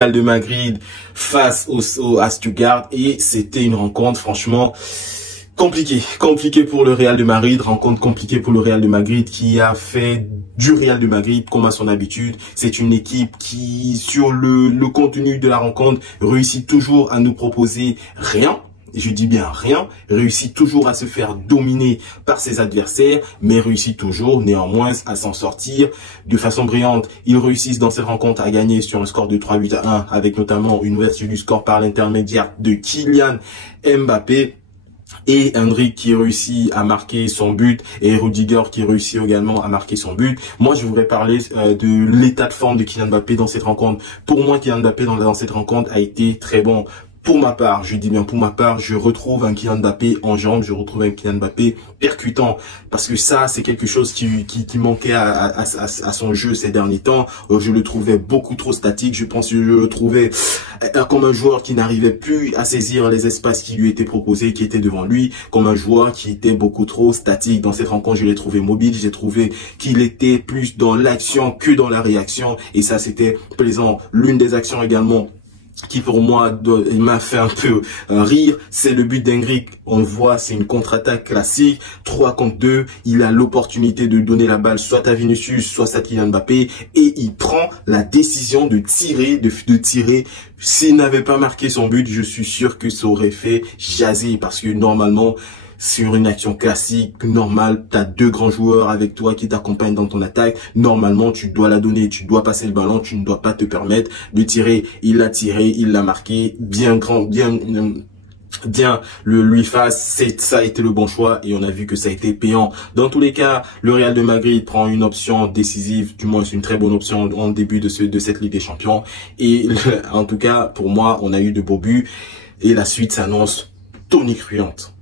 Real de Madrid face à Stuttgart et c'était une rencontre franchement compliquée pour le Real de Madrid, rencontre compliquée pour le Real de Madrid qui a fait du Real de Madrid comme à son habitude. C'est une équipe qui, sur le contenu de la rencontre, réussit toujours à nous proposer rien. Je dis bien rien, réussit toujours à se faire dominer par ses adversaires, mais réussit toujours néanmoins à s'en sortir de façon brillante. Ils réussissent dans cette rencontre à gagner sur un score de 3-8-1 avec notamment une ouverture du score par l'intermédiaire de Kylian Mbappé. Et Endrick qui réussit à marquer son but et Rudiger qui réussit également à marquer son but. Moi, je voudrais parler de l'état de forme de Kylian Mbappé dans cette rencontre. Pour moi, Kylian Mbappé dans cette rencontre a été très bon. Pour ma part, je dis bien pour ma part, je retrouve un Kylian Mbappé en jambes, je retrouve un Kylian Mbappé percutant. Parce que ça, c'est quelque chose qui manquait à son jeu ces derniers temps. Je le trouvais beaucoup trop statique. Je pense que je le trouvais comme un joueur qui n'arrivait plus à saisir les espaces qui lui étaient proposés, qui étaient devant lui, comme un joueur qui était beaucoup trop statique. Dans cette rencontre, je l'ai trouvé mobile, j'ai trouvé qu'il était plus dans l'action que dans la réaction. Et ça, c'était plaisant. L'une des actions également qui pour moi il m'a fait un peu rire, c'est le but d'Endrick. On voit, c'est une contre-attaque classique, 3 contre 2, il a l'opportunité de donner la balle soit à Vinicius, soit à Kylian Mbappé, et il prend la décision de tirer, de tirer. S'il n'avait pas marqué son but, je suis sûr que ça aurait fait jaser, parce que normalement, sur une action classique, normale, tu as deux grands joueurs avec toi qui t'accompagnent dans ton attaque. Normalement, tu dois la donner, tu dois passer le ballon, tu ne dois pas te permettre de tirer. Il l'a tiré, il l'a marqué, bien lui face, ça a été le bon choix et on a vu que ça a été payant. Dans tous les cas, le Real de Madrid prend une option décisive, du moins c'est une très bonne option en début de cette Ligue des Champions. Et en tout cas, pour moi, on a eu de beaux buts et la suite s'annonce tonitruante.